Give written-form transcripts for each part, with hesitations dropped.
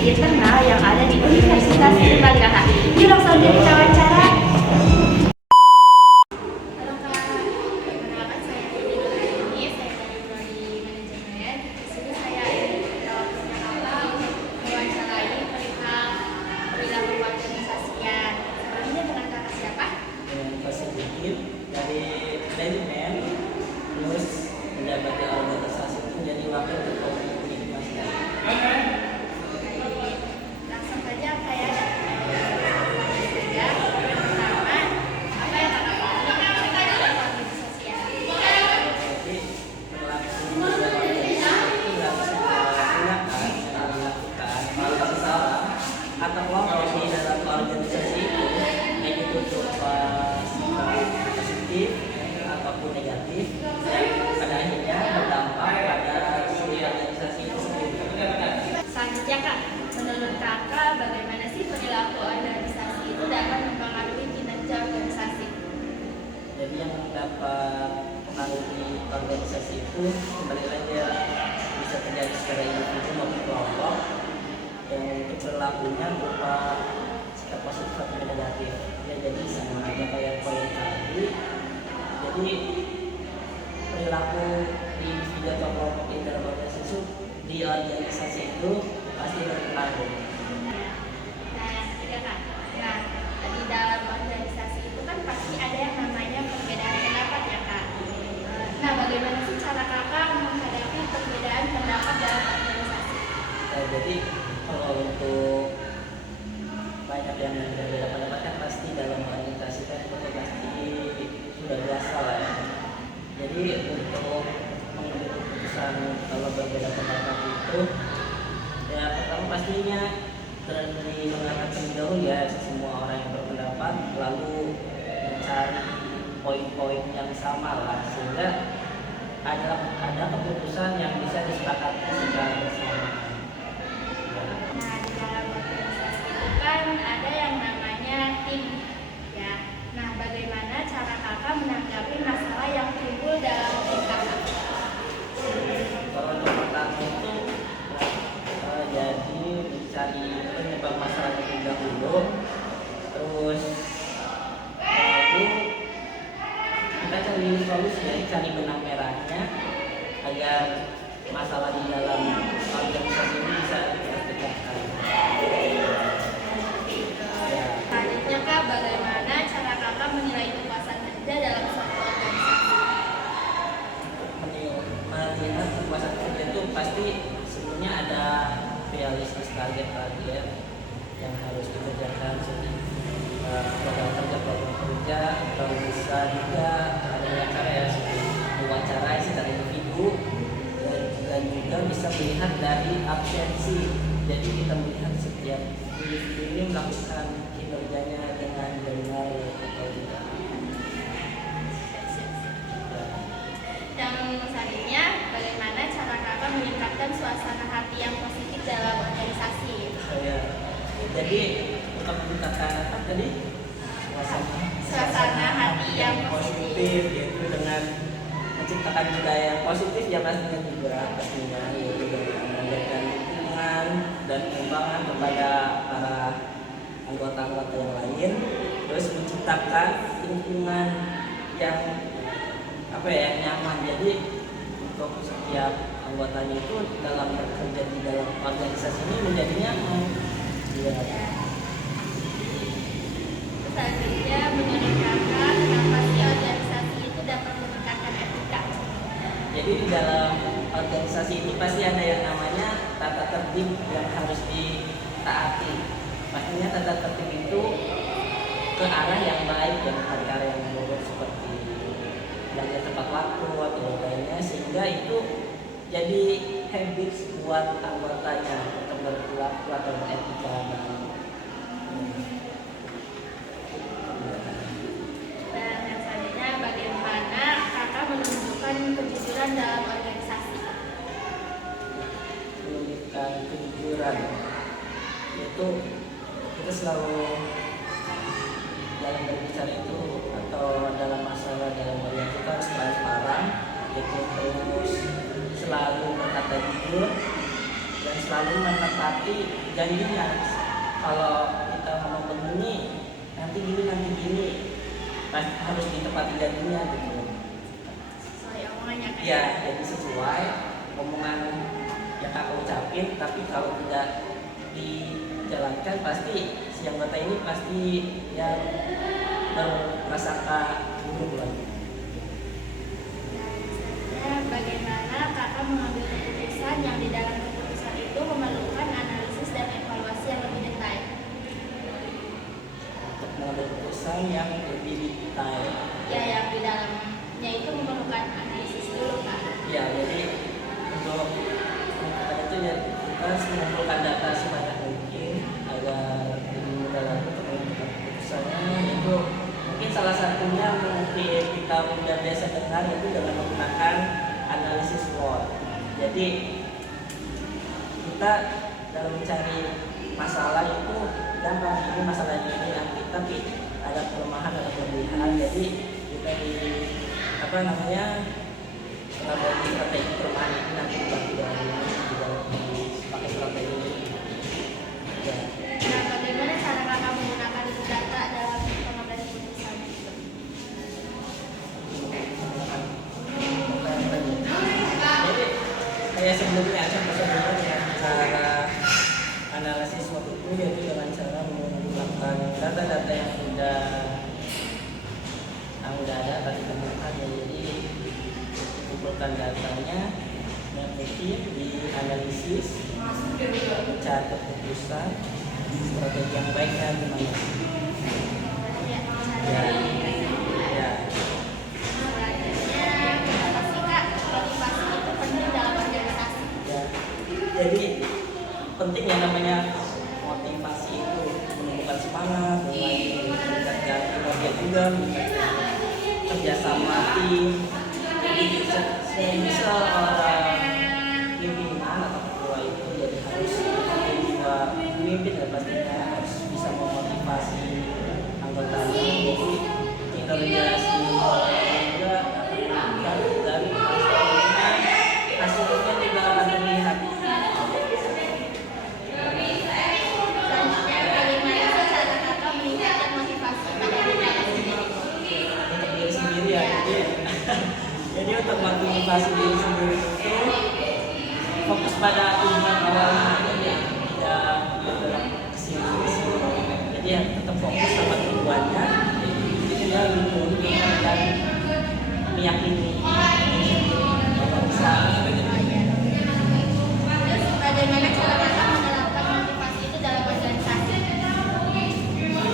organisasi internal yang ada di Universitas Kembali Kakak. Yuk langsung aja kita wawancara. Halo Kak, perkenalkan saya Dewi Nurani, saya dari Prodi Manajemen. Di sini saya ingin waktunya Kakak untuk mewawancarai perihal perilaku organisasian. Sebelumnya dengan Kakak siapa? Dengan positif dari manajemen, terus menjabat di organisasi itu jadi wakil ketua unit mas. Langsung saja saya ada saja. Pertama, apa yang Kakak pahami tentang organisasian? Jadi berlaku organisasi itu nggak bisa dilakukan kalau seseorang atau kelompok di dalam organisasi itu baik itu berupa positif ataupun negatif, pada akhirnya berdampak pada si organisasi itu sendiri. Selanjutnya Kak, menurut Kakak bagaimana sih perilaku organisasi itu dapat mempengaruhi kinerja organisasi? Jadi yang dapat pengaruhi organisasi itu kembali lagi ya, bisa terjadi secara individu maupun kelompok, yang untuk perilakunya berupa sikap positif atau negatif. Ya, jadi sama aja kayak poin tadi. Jadi perilaku di individu atau kelompok di dalam organisasi itu pasti berpengaruh. Nah, yang ketiga Kak, di dalam organisasi itu kan pasti ada yang namanya perbedaan pendapat ya Kak. Nah, bagaimana sih cara Kakak menghadapi perbedaan pendapat dalam organisasi? Jadi kalau untuk banyak yang berbeda pendapat kan pasti dalam organisasi kan itu pasti sudah biasa lah ya. Jadi untuk mengambil keputusan kalau berbeda pendapat itu, ya pertama pastinya mendengarkan dahulu ya semua orang yang berpendapat, lalu mencari poin-poin yang sama lah sehingga ada keputusan yang bisa disepakati secara bersama. Nah, di dalam organisasi itu kan ada yang namanya tim ya. Nah, bagaimana cara Kakak menanggapi masalah yang timbul dalam tim Kakak? Kalau yang pertama itu jadi mencari penyebab masalah terlebih dahulu, terus lalu kita cari solusi, jadi cari benang merahnya agar masalah di dalam organisasi ini bisa terpecahkan. Ya. Selanjutnya Kak, bagaimana cara Kakak menilai kepuasan kerja dalam suatu organisasi? Melihat kepuasan kerja itu pasti sebelumnya ada realistis target-target yang harus dikerjakan, program kerja atau bisa juga ada cara ya wawancara secara individu dan juga bisa melihat dari absensi. Jadi kita melihat setiap individu ini melakukan kinerjanya dengan benar atau tidak. Yang selanjutnya, bagaimana cara Kakak meningkatkan suasana hati yang positif dalam organisasi? Jadi untuk meningkatkan apa tadi? Suasana hati yang positif, yaitu dengan menciptakan budaya yang positif ya pastinya yaitu dengan memberikan dukungan dan pengembangan kepada para anggota-anggota yang lain, terus menciptakan lingkungan yang nyaman. Jadi untuk setiap anggotanya itu dalam bekerja di dalam organisasi ini menjadi nyaman. Ya. Selanjutnya, menurut Kakak, kenapa sih organisasi itu dapat meningkatkan etika? Jadi di dalam organisasi itu pasti ada yang namanya tata tertib yang harus ditaati. Pastinya tata tertib itu ke arah yang baik dan ke arah yang buruk seperti jaga tepat waktu atau lainnya, sehingga itu jadi habit buat anggotanya untuk berperilaku atau beretika. Dan yang selanjutnya, bagaimana Kakak menunjukkan kejujuran dalam organisasi? Menunjukkan kejujuran itu kita selalu dalam berbicara itu atau dalam masalah dalam organisasi kita harus transparan, itu terus selalu berkata jujur dan selalu menepati janjinya. Kalau kita mau begini, nanti gini, pasti harus ditepati janjinya gitu. Sesuai omongannya kan? Ya, jadi sesuai omongan yang kakak ucapin, tapi kalau tidak dijalankan pasti si anggota ini pasti ya berprasangka buruk lagi. Bagaimana kakak mengambil keputusan yang di dalam keputusan itu memerlukan analisis dan evaluasi yang lebih detail? Untuk mengambil keputusan yang lebih detail. Ya, yang di dalamnya itu memerlukan analisis dulu kak. Ya, jadi untuk menentukan itu ya kita harus mengumpulkan data sebanyak mungkin agar lebih mudah lagi untuk menentukan keputusannya. Itu mungkin salah satunya mungkin kita sudah biasa dengar itu dengan menggunakan analisis SWOT. Jadi kita dalam mencari masalah itu gampang, ini masalahnya ini nanti, tapi ada kelemahan, ada kelebihan. Jadi kita strategi perumahan ini nanti dibagi dari juga pakai strategi ini. Ya. Nah, bagaimana cara kakak menggunakan data dalam pengambilan keputusan? Jadi kayak sebelumnya ya cara analisis waktu itu yaitu dengan cara menggunakan data-data yang sudah ada tadi temukan ya. Jadi kumpulkan datanya, mengikuti dianalisis, mencari keputusan strategi yang baiknya gimana. Ya. Selanjutnya, apa sih kak motivasi itu penting dalam organisasi? Ya. Jadi penting yang namanya motivasi itu menumbuhkan semangat, meningkatkan kinerja juga, meningkatkan kerjasama tim. Jadi misal orang pimpinan atau ketua itu jadi harus juga memimpin dan pastinya harus bisa memotivasi anggotanya. Jadi kinerja si juga dan pastinya hasilnya juga akan terlihat. Selanjutnya, bagaimana sih cara kakak meningkatkan motivasi pada diri kakak sendiri? Untuk diri sendiri ya. Jadi untuk motivasi diri sendiri itu fokus pada tujuan awalnya aja ya, tidak kesini. Jadi ya tetap fokus sama tujuannya. Itu ya gitu dan meyakini bahwa bisa. Terus bagaimana cara kakak menerapkan motivasi itu dalam organisasi?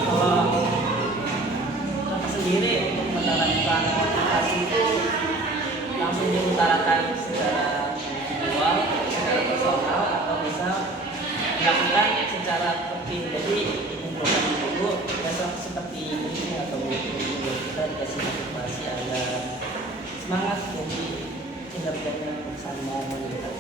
Kalau kakak sendiri untuk menerapkan motivasi itu langsung diutarakan secara individual, secara personal, atau bisa dilakukan secara rutin. Jadi dikumpulkan dulu besok seperti ini atau mungkin kita dikasih motivasi agar semangat, jadi kinerjanya bersama meningkat.